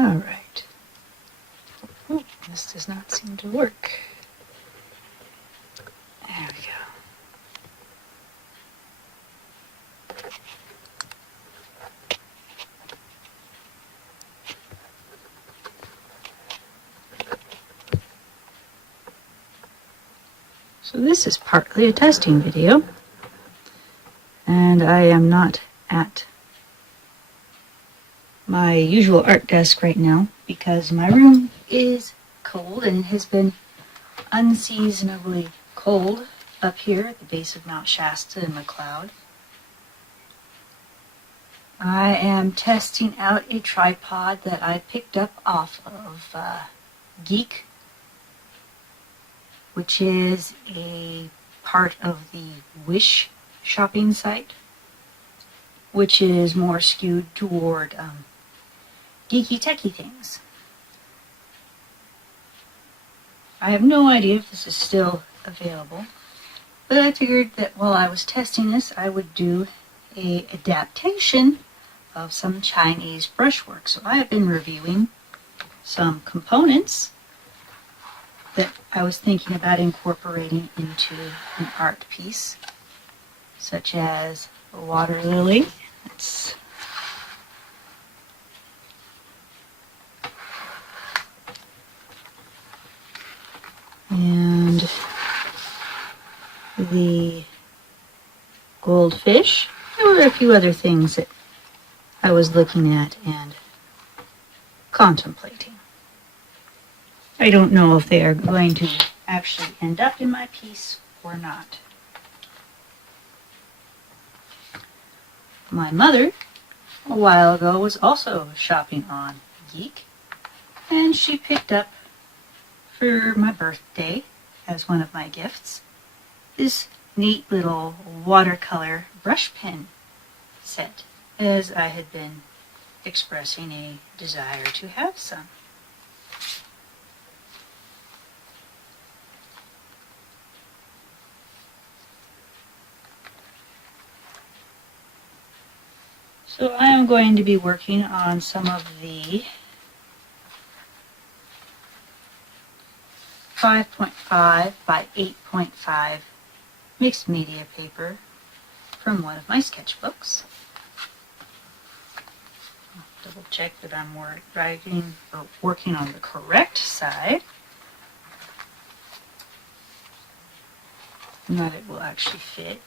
All right. Oh, this does not seem to work. There we go. So this is partly a testing video, and I am not at my usual art desk right now because my room is cold and it has been unseasonably cold up here at the base of Mount Shasta in McLeod. I am testing out a tripod that I picked up off of Geek, which is a part of the Wish shopping site, which is more skewed toward geeky techie things. I have no idea if this is still available, but I figured that while I was testing this, I would do an adaptation of some Chinese brushwork. So I have been reviewing some components that I was thinking about incorporating into an art piece, such as a water lily. And the goldfish. There were a few other things that I was looking at and contemplating. I don't know if they are going to actually end up in my piece or not. My mother, a while ago, was also shopping on Geek, and she picked up for my birthday as one of my gifts this neat little watercolor brush pen set, as I had been expressing a desire to have some. So I am going to be working on some of the 5.5 by 8.5 mixed media paper from one of my sketchbooks. I'll double check that I'm working on the correct side, and that it will actually fit.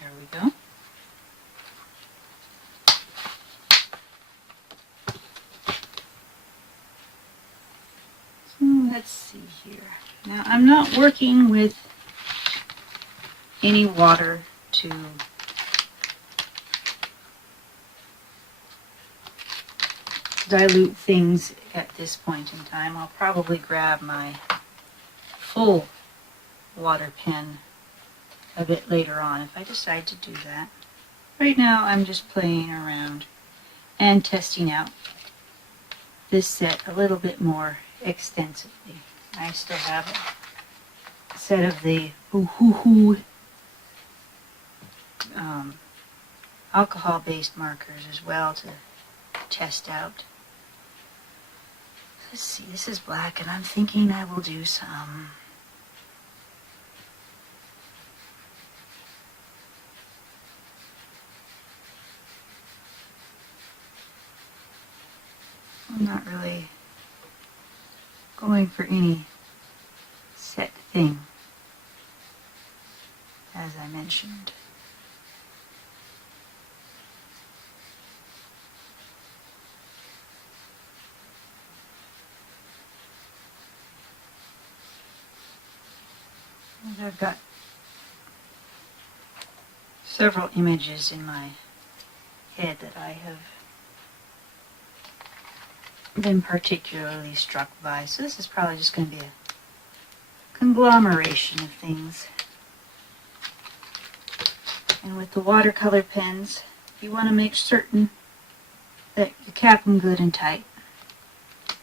There we go. Let's see here. Now, I'm not working with any water to dilute things at this point in time. I'll probably grab my full water pen a bit later on if I decide to do that. Right now, I'm just playing around and testing out this set a little bit more extensively. I still have a set of the alcohol-based markers as well to test out. Let's see, this is black, and I'm thinking I will do some I'm not really going for any set thing, as I mentioned. And I've got several images in my head that I have been particularly struck by. So this is probably just going to be a conglomeration of things. And with the watercolor pens, you want to make certain that you cap them good and tight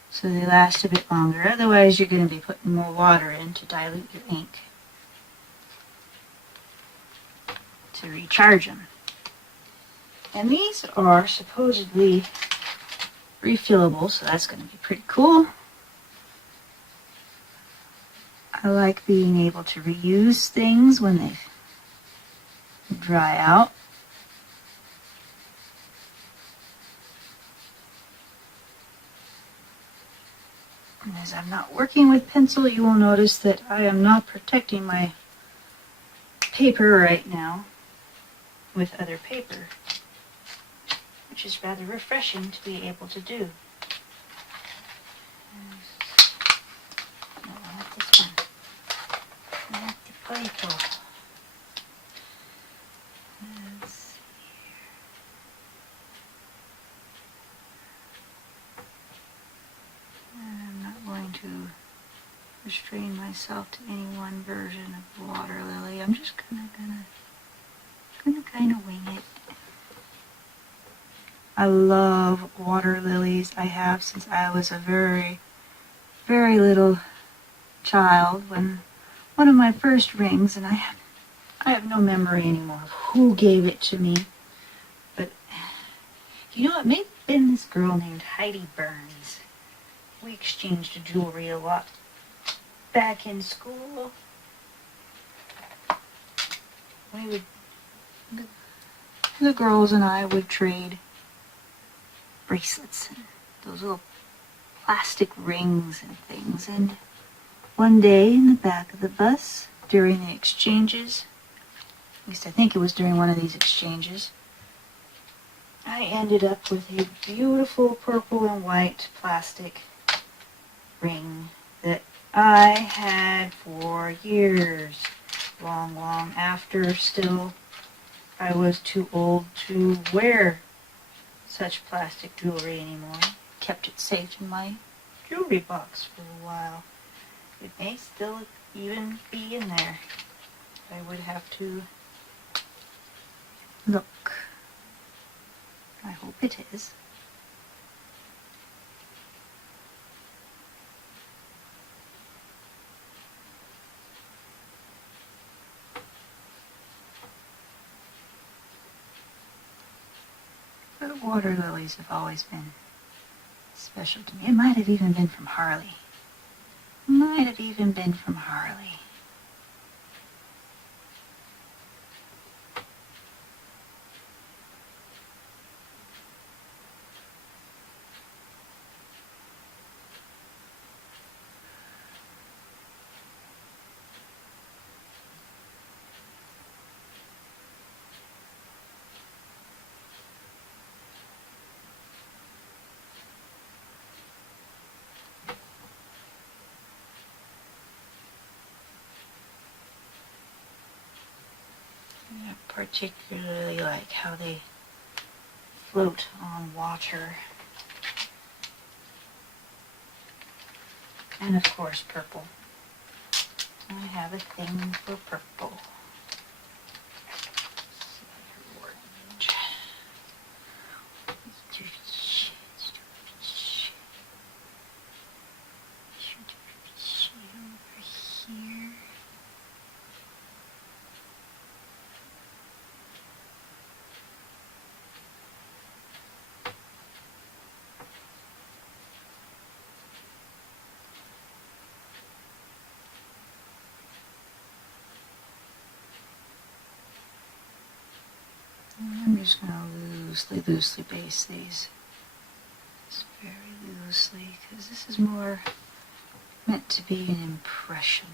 so they last a bit longer. Otherwise, you're going to be putting more water in to dilute your ink to recharge them. And these are supposedly refillable, so that's going to be pretty cool. I like being able to reuse things when they dry out. And as I'm not working with pencil, you will notice that I am not protecting my paper right now with other paper, which is rather refreshing to be able to do. No, not this one. Not the purple. Let's see here. I'm not going to restrain myself to any one version of water lily. I'm just gonna kind of wing it. I love water lilies. I have since I was a very, very little child. When one of my first rings, and I have no memory anymore of who gave it to me, but you know, it may have been this girl named Heidi Burns. We exchanged jewelry a lot back in school. We would, the girls and I would trade bracelets and those little plastic rings and things. And one day in the back of the bus during the exchanges, at least I think it was during one of these exchanges, I ended up with a beautiful purple and white plastic ring that I had for years, long after still I was too old to wear such plastic jewelry anymore. Kept it safe in my jewelry box for a while. It may still even be in there. I would have to look. I hope it is. But water lilies have always been special to me. It might have even been from Harley. Might have even been from Harley. I particularly like how they float on water. And of course purple. I have a thing for purple. Orange. Over here. I'm just going to loosely base these. Just very loosely, because this is more meant to be an impression.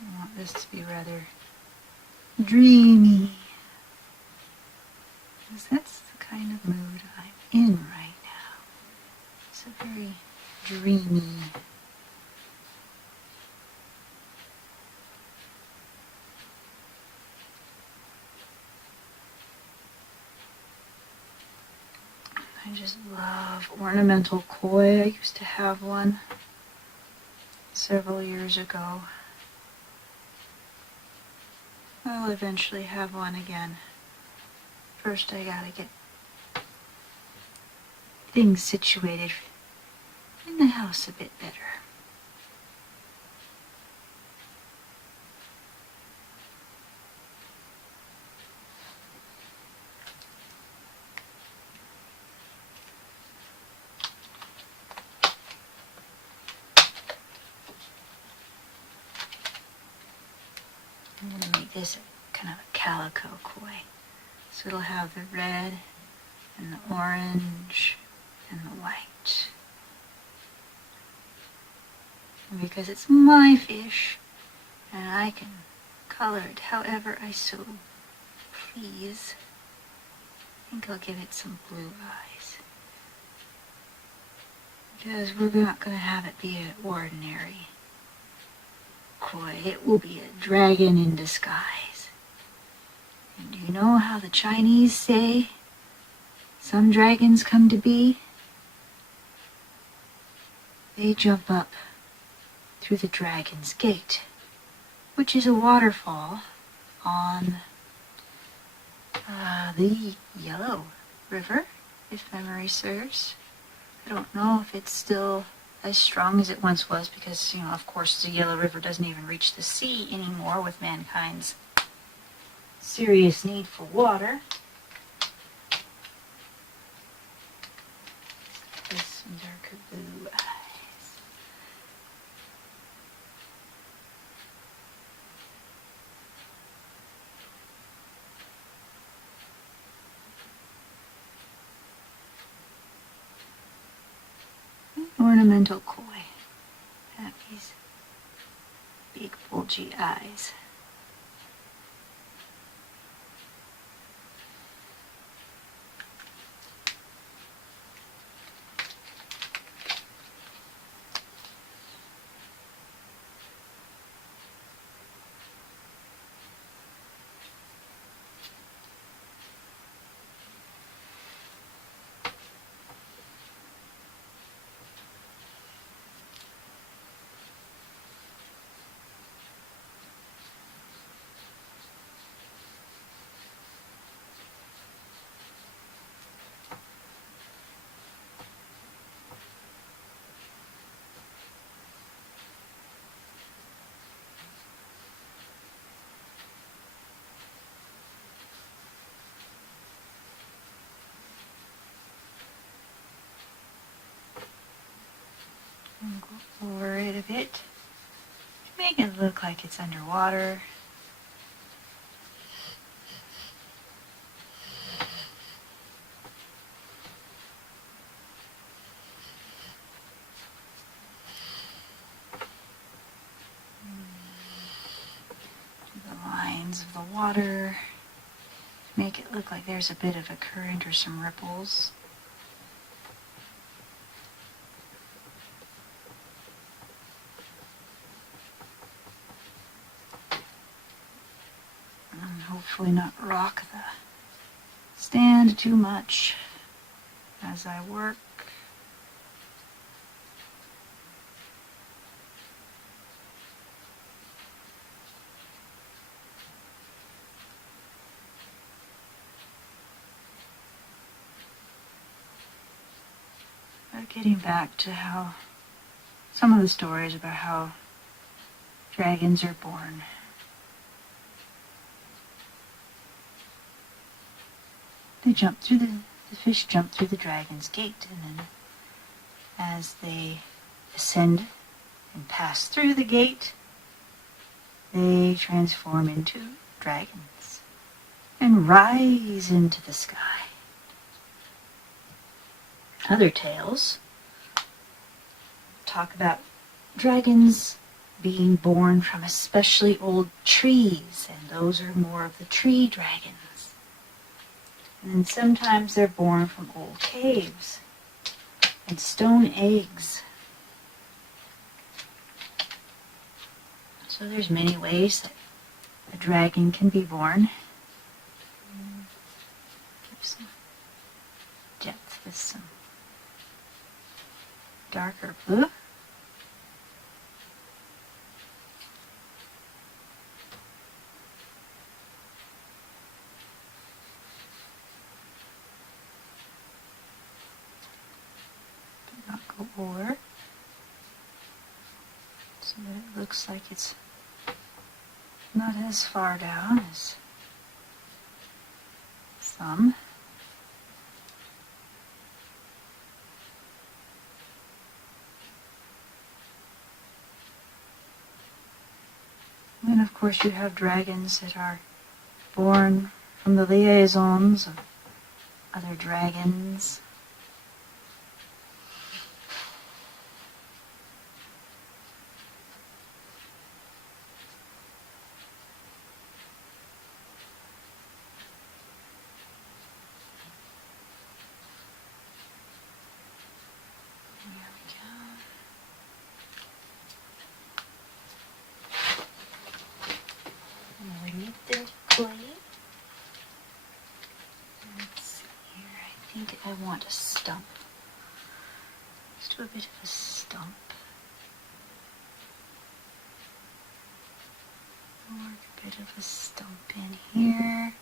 I want this to be rather dreamy, because that's the kind of mood I'm in right now. It's a very dreamy. I just love ornamental koi. I used to have one several years ago. I'll eventually have one again. First I gotta get things situated in the house a bit better. I'm going to make this kind of a calico koi. So it'll have the red and the orange and the white. And because it's my fish, and I can color it however I so please, I think I'll give it some blue eyes. Because we're not going to have it be an ordinary koi. It will be a dragon in disguise. And do you know how the Chinese say some dragons come to be? They jump up through the Dragon's Gate, which is a waterfall on the Yellow River, if memory serves. I don't know if it's still as strong as it once was because, you know, of course the Yellow River doesn't even reach the sea anymore with mankind's serious need for water. This one's our blue eyes. Ornamental koi. Have these big bulgy eyes. And go over it a bit to make it look like it's underwater. The lines of the water make it look like there's a bit of a current or some ripples. And hopefully not rock the stand too much as I work. But getting back to how some of the stories about how dragons are born. They jump through the fish jump through the Dragon's Gate, and then as they ascend and pass through the gate, they transform into dragons and rise into the sky. Other tales talk about dragons being born from especially old trees, and those are more of the tree dragons. And then sometimes they're born from old caves and stone eggs. So there's many ways that a dragon can be born. Give some depth with some darker blue. Not go over. looks like it's not as far down as some. And of course you have dragons that are born from the liaisons of other dragons. Let's see here. I think I want a stump. Let's do a bit of a stump. Work a bit of a stump in here.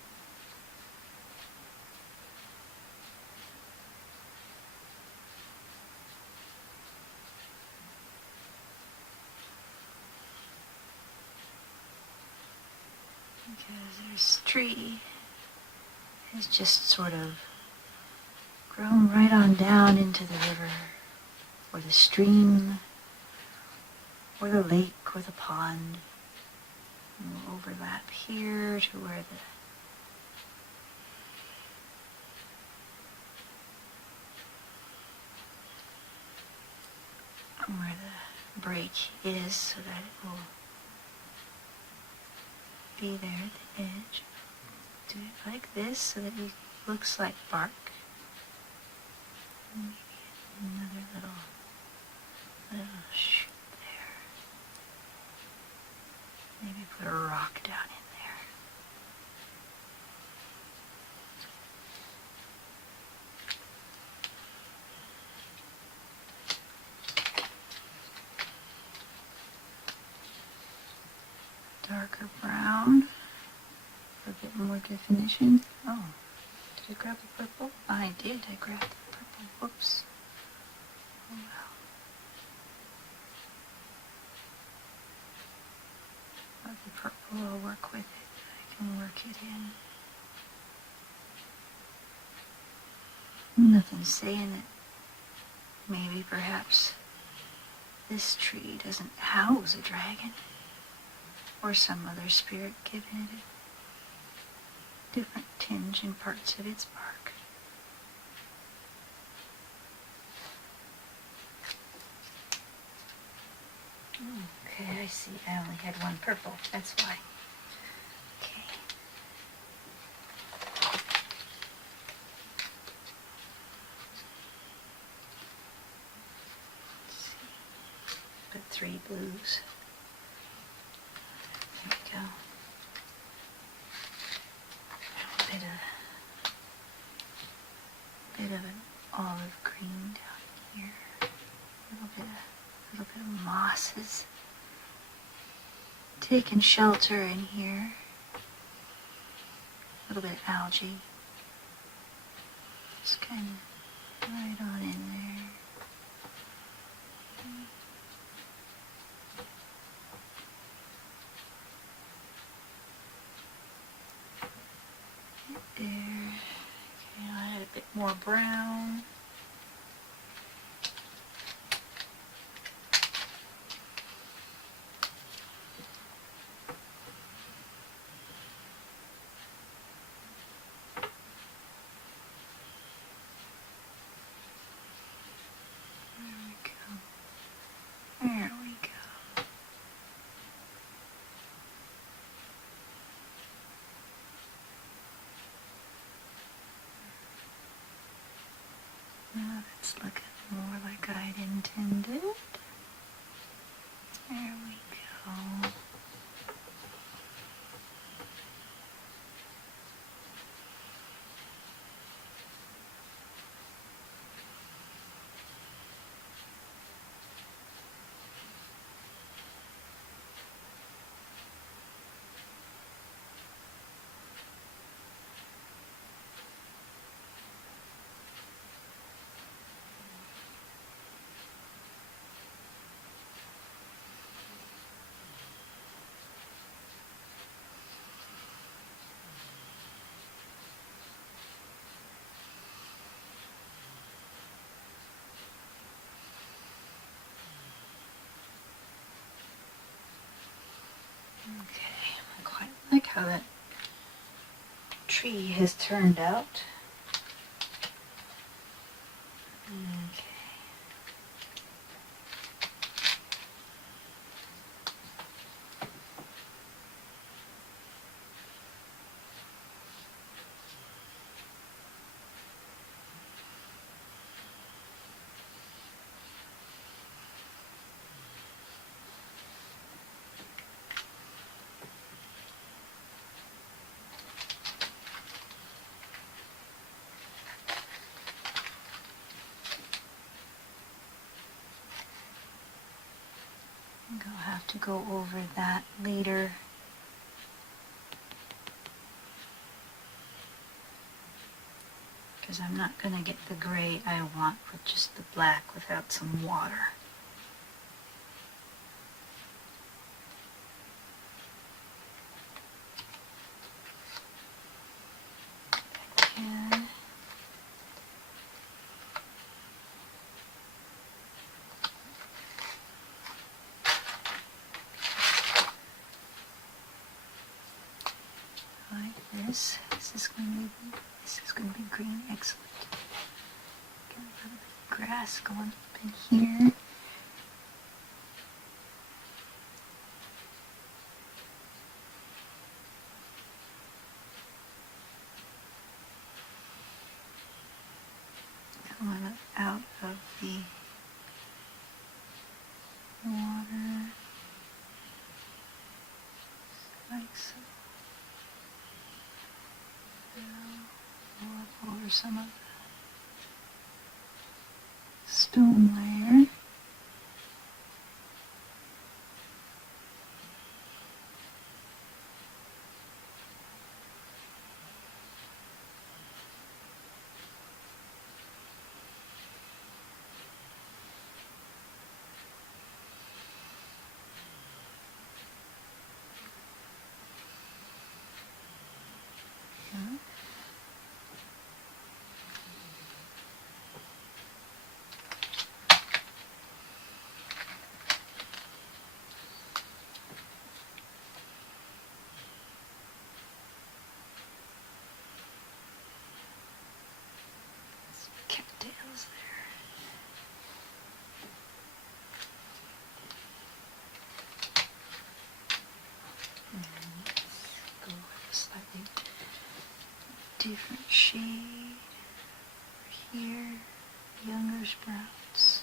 Because this tree has just sort of grown right on down into the river, or the stream, or the lake, or the pond. And we'll overlap here to where the break is, so that it will be there at the edge. Do it like this so that it looks like bark. And maybe another little shoot there. Maybe put a rock down in there. Darker brown for a bit more definition. Oh, did I grab the purple? I did. I grabbed the purple. Whoops. Oh well. The purple will work with it. I can work it in. Nothing saying that maybe perhaps this tree doesn't house a dragon, or some other spirit giving it a different tinge in parts of its bark. Okay, I see. I only had one purple. That's why. Okay. Let's see. Put 3 blues. There we go. A bit of an olive green down here. A little bit of mosses. Taking shelter in here. A little bit of algae. Just kind of right on in there. There. Okay, I'll add a bit more brown. There we go. Now that's looking more like I'd intended. There we go. Okay, I quite like how that tree has turned out. Okay. I'll have to go over that later. Because I'm not going to get the gray I want with just the black without some water. This is going to be green. Excellent. Get a little bit of grass going up in here. Coming out of the water like so. Over some of the stone layer. Cattails there. And let's go with a slightly different shade over here. Younger sprouts.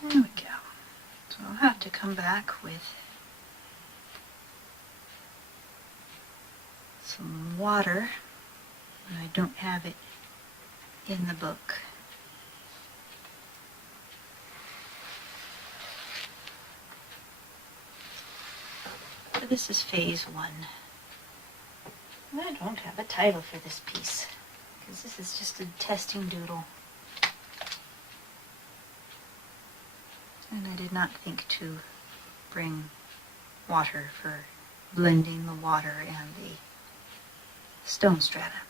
There we go. So I'll have to come back with some water when I don't have it in the book. So this is phase 1. And I don't have a title for this piece because this is just a testing doodle. And I did not think to bring water for blending the water and the stone strata.